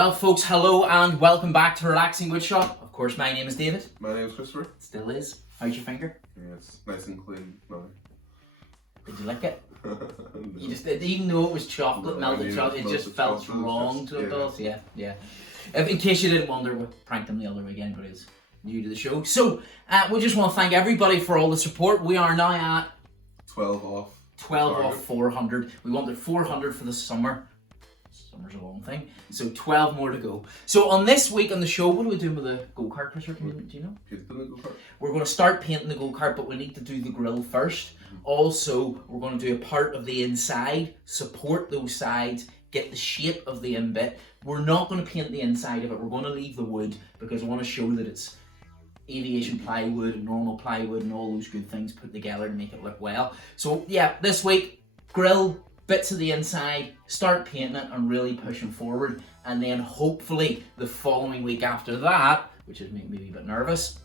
Well, folks, hello and welcome back to Relaxing Woodshop. Of course, my name is David. My name is Christopher. Still is. How's your finger? Yeah, it's nice and clean now. Did you lick it? No. You just did, even though it was chocolate, melted chocolate, it just felt wrong to it all. Yeah. In case you didn't wonder, we pranked him the other weekend, but he's new to the show. So, we just want to thank everybody for all the support. We are now at 12 off 400. We wanted 400 for the summer. Summer's a long thing. So 12 more to go. So on this week on the show, what are we doing with the go-kart, Chris? Do you know? Painting the go-kart. We're going to start painting the go-kart, but we need to do the grill first. Also, we're going to do a part of the inside, support those sides, get the shape of the in bit. We're not going to paint the inside of it. We're going to leave the wood because I want to show that it's aviation plywood and normal plywood and all those good things put together to make it look well. So yeah, this week, grill, bits of the inside, start painting it and really pushing forward, and then hopefully the following week after that, which is making me a wee bit nervous,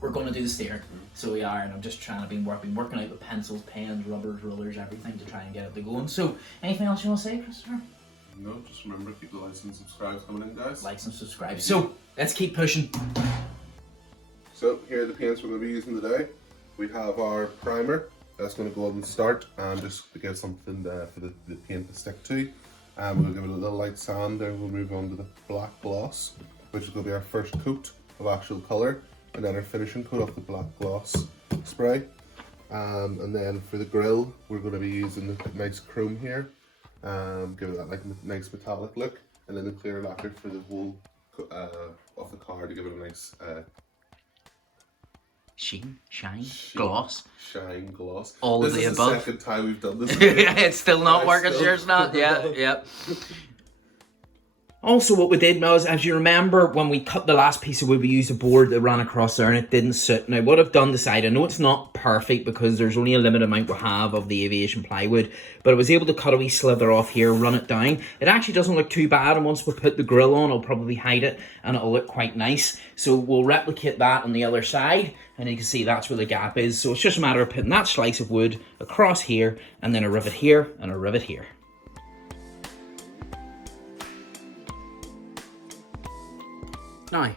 we're going to do the steering. So we are, and I'm just trying to be working out with pencils, pens, rubbers, rulers, everything to try and get it to going. So anything else you want to say, Christopher? No, just remember, keep the likes and subscribes coming in, guys. Likes and subscribe. So let's keep pushing. So here are the paints we're going to be using today. We have our primer. That's going to go on the start and just to get something for the paint to stick to. We'll give it a little light sand, then we'll move on to the black gloss, which is going to be our first coat of actual colour, and then our finishing coat of the black gloss spray. And then for the grill, we're going to be using the nice chrome here, give it that like nice metallic look, and then the clear lacquer for the whole of the car to give it a nice Shine, gloss. Shine, gloss. All of the above. This is the second time we've done this. It's still not working, sure it's not. Yeah. Also, what we did was, as you remember, when we cut the last piece of wood, we used a board that ran across there and it didn't sit. Now, what I've done to the side, I know it's not perfect because there's only a limited amount we have of the aviation plywood, but I was able to cut a wee slither off here, run it down. It actually doesn't look too bad, and once we put the grill on, I'll probably hide it and it'll look quite nice. So we'll replicate that on the other side, and you can see that's where the gap is. So it's just a matter of putting that slice of wood across here, and then a rivet here, and a rivet here. Now,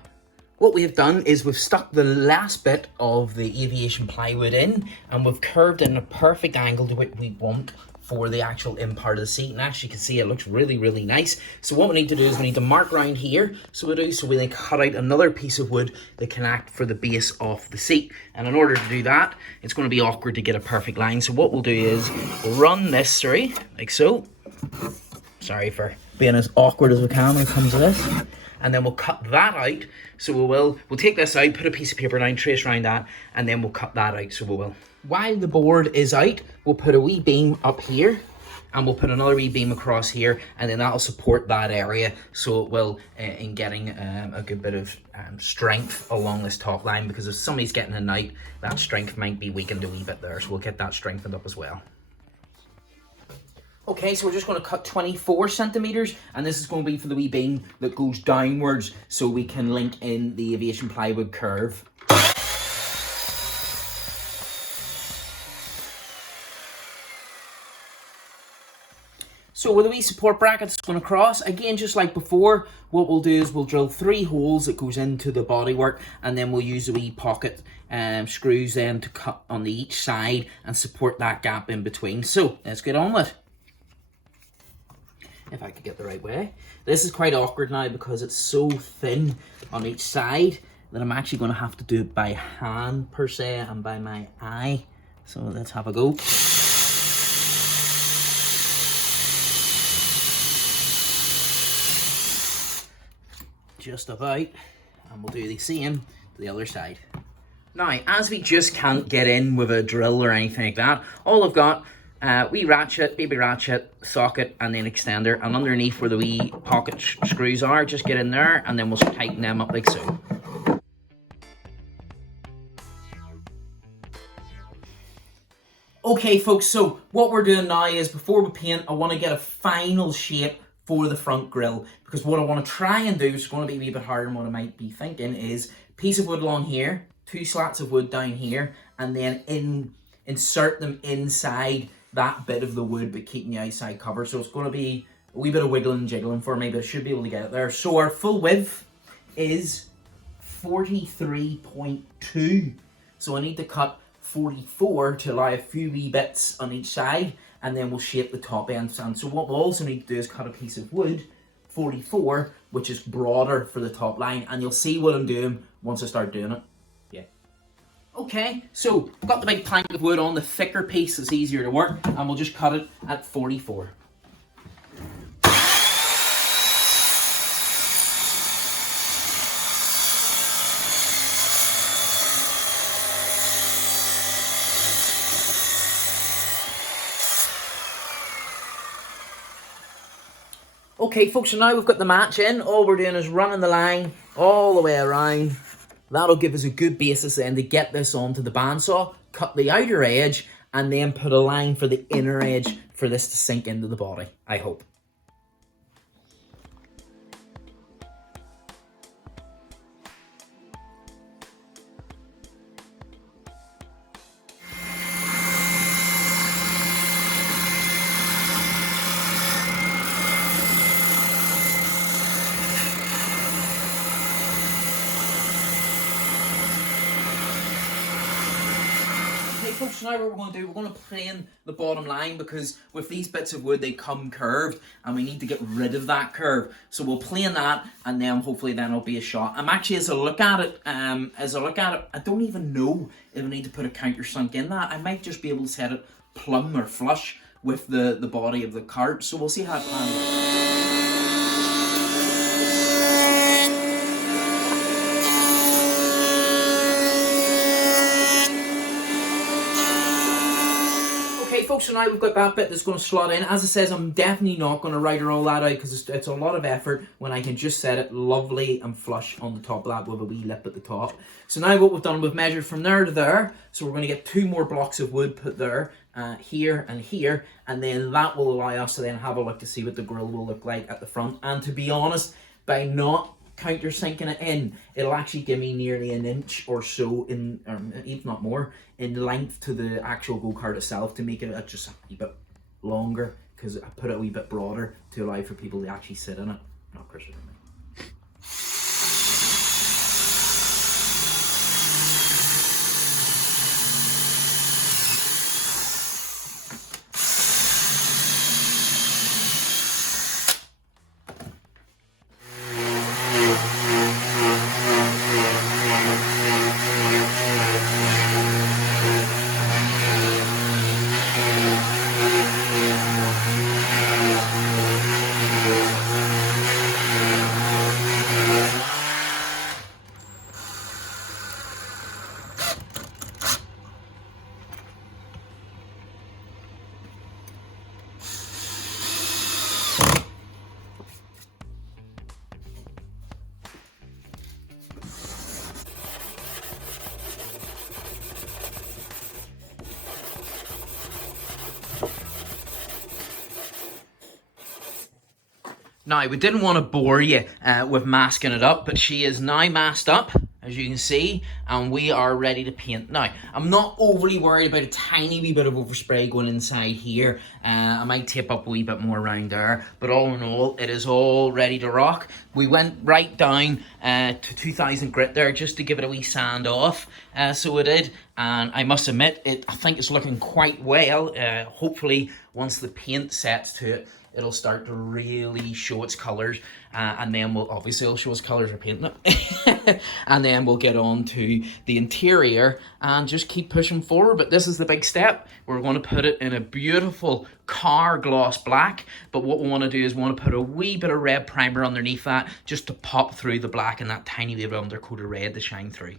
what we have done is we've stuck the last bit of the aviation plywood in, and we've curved in a perfect angle to what we want for the actual in part of the seat. And as you can see, it looks really, really nice. So what we need to do is we need to mark around here. So we then cut out another piece of wood that can act for the base of the seat. And in order to do that, it's going to be awkward to get a perfect line. So what we'll do is we'll run this through, like so. Sorry for being as awkward as we can when it comes to this. And then we'll cut that out. So we'll take this out, put a piece of paper down, trace around that, and then we'll cut that out. So we will. While the board is out, we'll put a wee beam up here, and we'll put another wee beam across here, and then that'll support that area. So it will in getting a good bit of strength along this top line, because if somebody's getting a night, that strength might be weakened a wee bit there. So we'll get that strengthened up as well. Okay, so we're just going to cut 24 centimeters, and this is going to be for the wee beam that goes downwards so we can link in the aviation plywood curve. So with the wee support brackets it's going to cross, again just like before, what we'll do is we'll drill 3 holes that goes into the bodywork, and then we'll use the wee pocket screws then to cut on the each side and support that gap in between. So let's get on with it. If I could get the right way. This is quite awkward now because it's so thin on each side that I'm actually going to have to do it by hand per se and by my eye. So let's have a go. Just about, and we'll do the same to the other side. Now, as we just can't get in with a drill or anything like that, all I've got wee ratchet, baby ratchet, socket, and then extender, and underneath where the wee pocket screws are, just get in there, and then we'll tighten them up like so. Okay folks, so what we're doing now is before we paint, I want to get a final shape for the front grille, because what I want to try and do, which is going to be a wee bit harder than what I might be thinking, is a piece of wood along here, 2 slats of wood down here, and then insert them inside that bit of the wood but keeping the outside covered. So it's going to be a wee bit of wiggling and jiggling for me, but I should be able to get it there. So our full width is 43.2. So I need to cut 44 to allow a few wee bits on each side, and then we'll shape the top end. And so what we'll also need to do is cut a piece of wood, 44, which is broader for the top line, and you'll see what I'm doing once I start doing it. Yeah. Okay, so I've got the big plank of wood on. The thicker piece is easier to work, and we'll just cut it at 44. Okay folks, so now we've got the match in. All we're doing is running the line all the way around. That'll give us a good basis then to get this onto the bandsaw, cut the outer edge, and then put a line for the inner edge for this to sink into the body, I hope. Folks, now what we're going to do, we're going to plane the bottom line, because with these bits of wood they come curved and we need to get rid of that curve. So we'll plane that, and then hopefully then it'll be a shot. I'm actually, as I look at it, I don't even know if I need to put a countersunk in that. I might just be able to set it plumb or flush with the body of the cart. So we'll see how it plans out. Folks, so now we've got that bit that's going to slot in. As I says, I'm definitely not going to writer all that out, because it's a lot of effort when I can just set it lovely and flush on the top of that with a wee lip at the top. So now what we've done, we've measured from there to there. So we're going to get 2 more blocks of wood put there, here and here, and then that will allow us to then have a look to see what the grill will look like at the front. And to be honest, by not countersinking it in, it'll actually give me nearly an inch or so in, or if not more, in length to the actual go-kart itself, to make it just a wee bit longer, because I put it a wee bit broader to allow for people to actually sit in it. Not Chris or me. Now, we didn't want to bore you with masking it up, but she is now masked up, as you can see, and we are ready to paint. Now, I'm not overly worried about a tiny wee bit of overspray going inside here. I might tape up a wee bit more around there, but all in all, it is all ready to rock. We went right down to 2000 grit there just to give it a wee sand off, so we did, and I must admit, I think it's looking quite well. Hopefully, once the paint sets to it, it'll start to really show its colours, and then it'll show its colours for painting it. And then we'll get on to the interior and just keep pushing forward. But this is the big step. We're going to put it in a beautiful car gloss black, but what we want to do is we want to put a wee bit of red primer underneath that, just to pop through the black and that tiny wee bit of undercoat of red to shine through.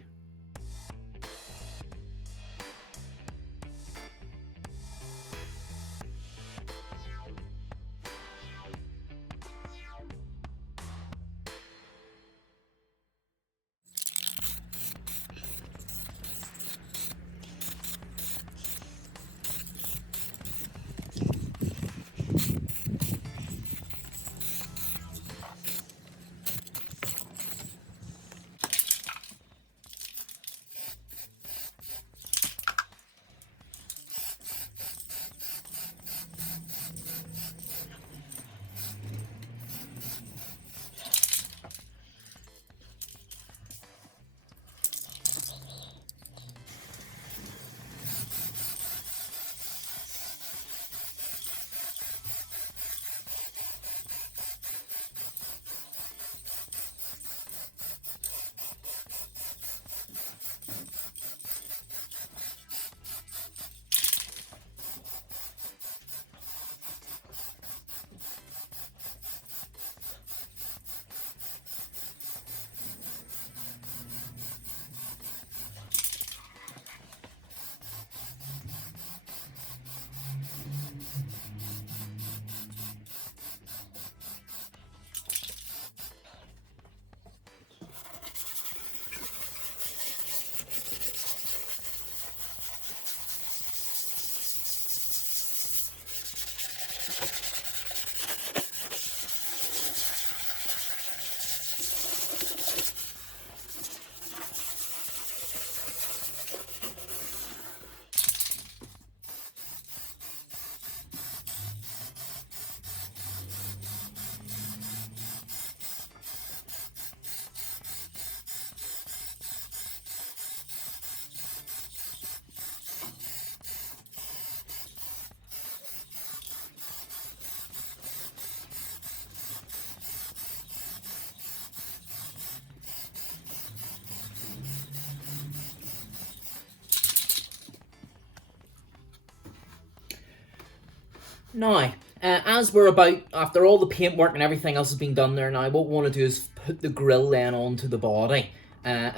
Now, as we're about, after all the paintwork and everything else has been done there now, what we want to do is put the grill then onto the body.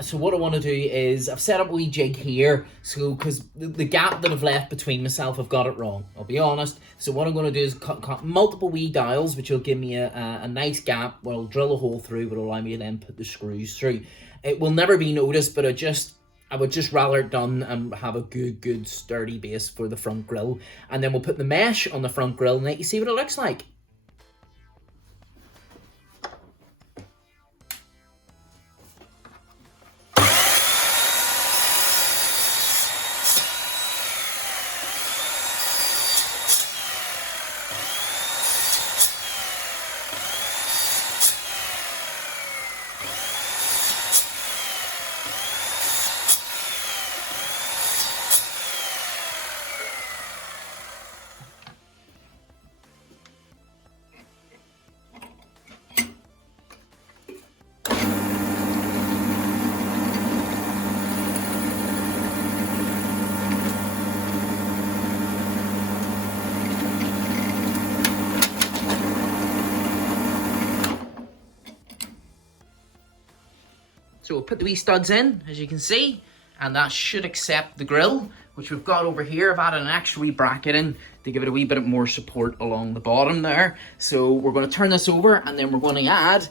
So what I want to do is, I've set up a wee jig here, so because the gap that I've left between myself, I've got it wrong, I'll be honest. So what I'm going to do is cut multiple wee dials, which will give me a nice gap where I'll drill a hole through, but will allow me to then put the screws through. It will never be noticed, but I would just rather it done and have a good sturdy base for the front grille. And then we'll put the mesh on the front grille and let you see what it looks like. So we'll put the wee studs in, as you can see, and that should accept the grill, which we've got over here. I've added an extra wee bracket in to give it a wee bit more support along the bottom there. So we're going to turn this over, and then we're going to add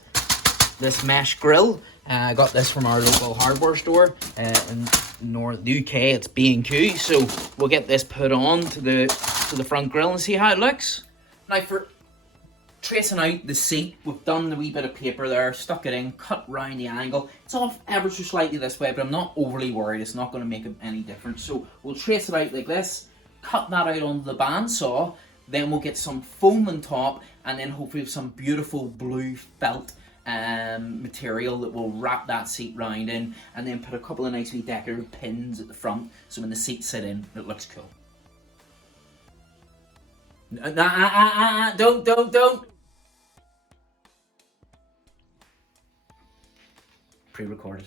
this mesh grill. I got this from our local hardware store in North UK. It's B&Q. So we'll get this put on to the front grill and see how it looks. Now for tracing out the seat, we've done the wee bit of paper there, stuck it in, cut round the angle. It's off ever so slightly this way, but I'm not overly worried. It's not going to make any difference. So we'll trace it out like this, cut that out onto the bandsaw, then we'll get some foam on top, and then hopefully some beautiful blue felt material that will wrap that seat round in, and then put a couple of nice wee decorative pins at the front, so when the seats sit in, it looks cool. Don't. Pre-recorded.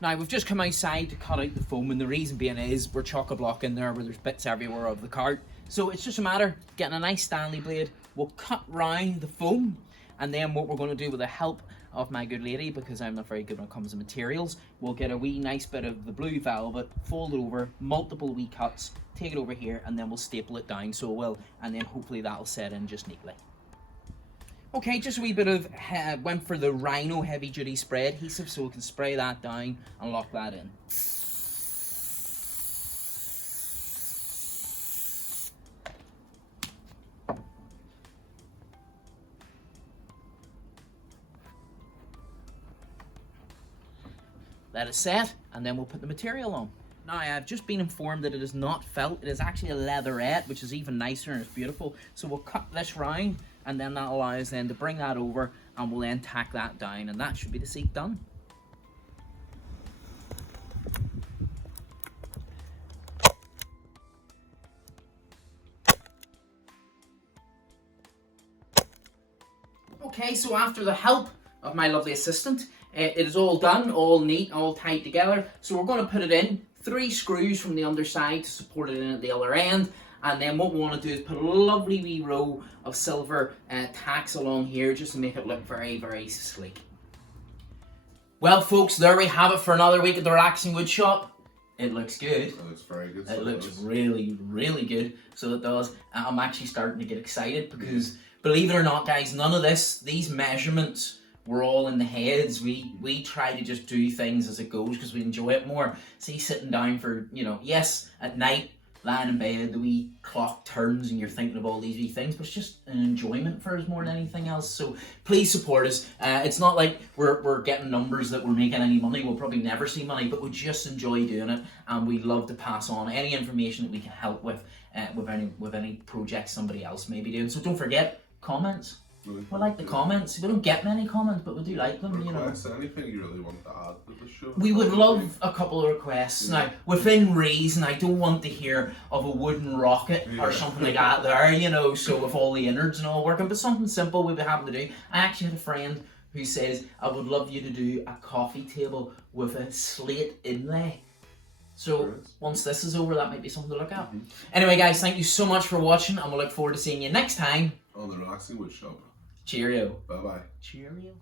Now we've just come outside to cut out the foam, and the reason being is we're chock-a-block in there where there's bits everywhere of the cart. So it's just a matter of getting a nice Stanley blade. We'll cut round the foam, and then what we're going to do with the help of my good lady, because I'm not very good when it comes to materials, we'll get a wee nice bit of the blue velvet, fold it over, multiple wee cuts, take it over here, and then we'll staple it down so it will, and then hopefully that'll set in just neatly. Okay, just a wee bit of, went for the Rhino heavy duty spray adhesive so we can spray that down and lock that in. Let it set, and then we'll put the material on. Now, I've just been informed that it is not felt, it is actually a leatherette, which is even nicer and it's beautiful. So we'll cut this round, and then that allows then to bring that over, and we'll then tack that down, and that should be the seat done. Okay, so after the help of my lovely assistant, it is all done, all neat, all tied together. So we're going to put it in, 3 screws from the underside to support it in at the other end. And then what we want to do is put a lovely wee row of silver tacks along here just to make it look very, very sleek. Well, folks, there we have it for another week at the Relaxing Wood Shop. It looks good. It looks very good. It looks really, really good. So it does. I'm actually starting to get excited because, believe it or not, guys, none of these measurements were all in the heads. We try to just do things as it goes because we enjoy it more. See, sitting down for, yes, at night, lying in bed, the wee clock turns and you're thinking of all these wee things, but it's just an enjoyment for us more than anything else. So please support us. It's not like we're getting numbers that we're making any money. We'll probably never see money, but we just enjoy doing it, and we love to pass on any information that we can help with any projects somebody else may be doing. So don't forget, comments, We like the comments. We don't get many comments, but we do like them, you know. Requests, anything you really want to add to the show? We would love a couple of requests. Yeah. Now, within reason, I don't want to hear of a wooden rocket or something like that there, you know, so with all the innards and all working, but something simple we'd be happy to do. I actually had a friend who says, I would love you to do a coffee table with a slate inlay. So once this is over, that might be something to look at. Anyway, guys, thank you so much for watching, and we look forward to seeing you next time On the Relaxing Woodshop. Cheerio. Bye bye. Cheerio.